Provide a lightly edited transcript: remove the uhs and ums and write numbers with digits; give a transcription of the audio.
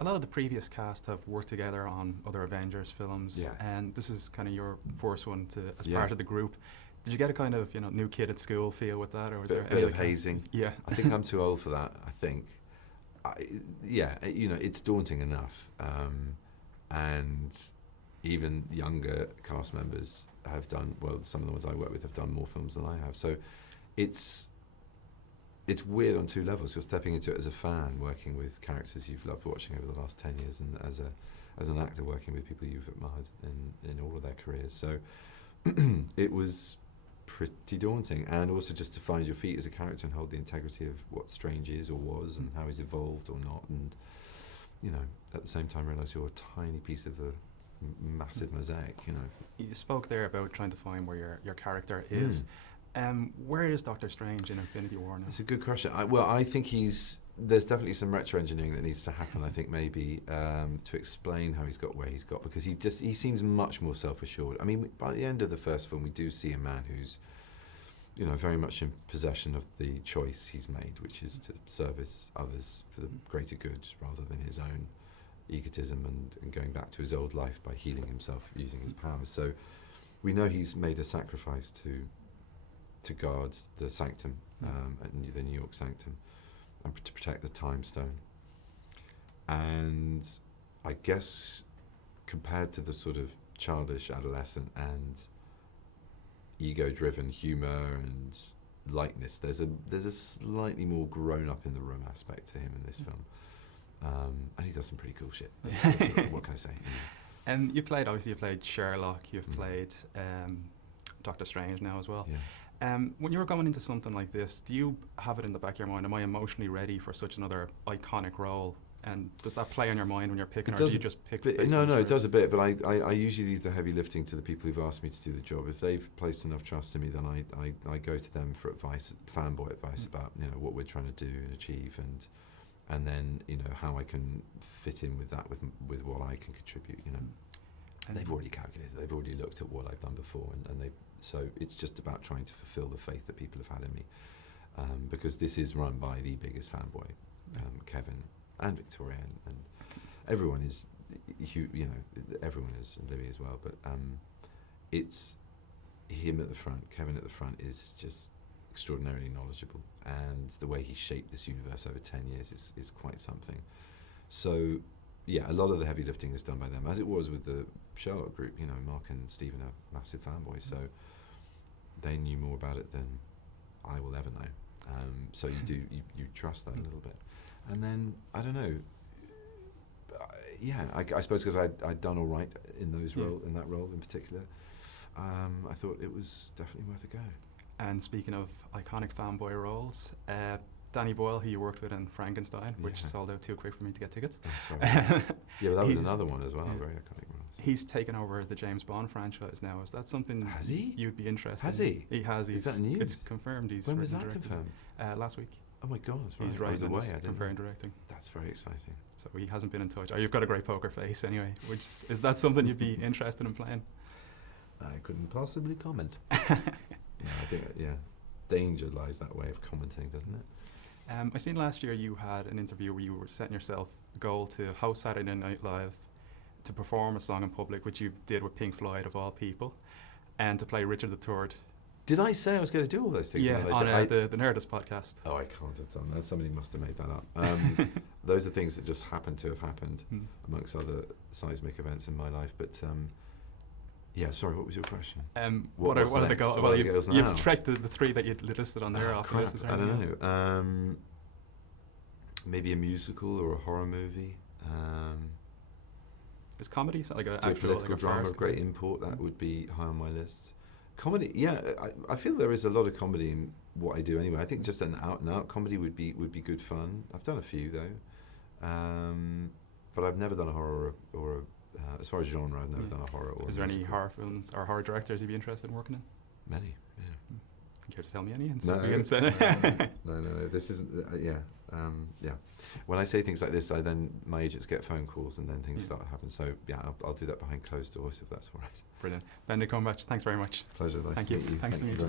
a lot of the previous cast have worked together on other Avengers films, Yeah. and this is kind of your first one as Yeah. part of the group. Did you get a kind of new kid at school feel with that, or was there Bit any of like that? hazing. Yeah. I think I'm too old for that. I think, it's daunting enough, and even younger cast members have done well. Some of the ones I work with have done more films than I have, so it's weird on two levels. You're stepping into it as a fan, working with characters you've loved watching over the last 10 years, and as an actor working with people you've admired in all of their careers. So it was pretty daunting, and also just to find your feet as a character and hold the integrity of what Strange is or was and how he's evolved or not, and at the same time realise you're a tiny piece of a massive mosaic. You spoke there about trying to find where your character is. Where is Doctor Strange in Infinity War now? That's a good question. I think there's definitely some retro engineering that needs to happen, I think, maybe to explain how he's got where he's got, because he seems much more self-assured. I mean, by the end of the first film, we do see a man who's very much in possession of the choice he's made, which is to service others for the greater good rather than his own egotism and going back to his old life by healing himself using his powers. So we know he's made a sacrifice to guard the sanctum, the New York sanctum, and to protect the time stone. And I guess compared to the sort of childish adolescent and ego-driven humour and lightness, there's a slightly more grown-up in the room aspect to him in this film, and he does some pretty cool shit. What can I say? You played Sherlock. You've played Doctor Strange now as well. Yeah. When you're going into something like this, do you have it in the back of your mind, am I emotionally ready for such another iconic role? And does that play on your mind when you're picking, or do you just pick? No, it does a bit, but I usually leave the heavy lifting to the people who've asked me to do the job. If they've placed enough trust in me, then I go to them for advice, fanboy advice about what we're trying to do and achieve, and then how I can fit in with that with what I can contribute. And they've already calculated, they've already looked at what I've done before, and so it's just about trying to fulfil the faith that people have had in me, because this is run by the biggest fanboy, Kevin and Victoria, and everyone is, everyone is, and Louis as well, but it's him at the front. Kevin at the front is just extraordinarily knowledgeable, and the way he shaped this universe over 10 years is quite something. So yeah, a lot of the heavy lifting is done by them, as it was with the Sherlock group. Mark and Stephen are massive fanboys, so they knew more about it than I will ever know. So you trust that a little bit. And then, I don't know, I suppose because I'd done all right in that role in particular, I thought it was definitely worth a go. And speaking of iconic fanboy roles, Danny Boyle, who you worked with in Frankenstein, which sold out too quick for me to get tickets. I'm sorry. Yeah, but that was another one as well, very iconic role. He's taken over the James Bond franchise now. Is that something Has he? you'd be interested in? Has he? He has. Is that news? It's confirmed. When was that confirmed? Last week. Oh my God, right. He's writing away. and confirmed directing. That's very exciting. So he hasn't been in touch. Oh, you've got a great poker face anyway. Is that something you'd be interested in playing? I couldn't possibly comment. No, I think, danger lies that way of commenting, doesn't it? I seen last year you had an interview where you were setting yourself a goal to host Saturday Night Live, to perform a song in public, which you did with Pink Floyd of all people, and to play Richard III. Did I say I was going to do all those things? Yeah, on the Nerdist podcast. Oh, I can't have done that. Somebody must have made that up. Those are things that just happen to have happened amongst other seismic events in my life. But sorry, what was your question? What are the goals? Well, you've tracked the three that you listed on there. I don't know. Maybe a musical or a horror movie. Is comedy like a political drama of great import? That would be high on my list. Comedy, I feel there is a lot of comedy in what I do anyway. I think just an out-and-out comedy would be good fun. I've done a few though, but I've never done a horror or a, as far as genre, I've never done a horror. Or is there any horror films or horror directors you'd be interested in working in? Many, yeah. Care to tell me any? No. This isn't. When I say things like this, my agents get phone calls and then things start to happen. So I'll do that behind closed doors if that's all right. Brilliant. Benedict Cumberbatch, thanks very much. Pleasure. Nice Thank to you. meet you. Thanks to meet you.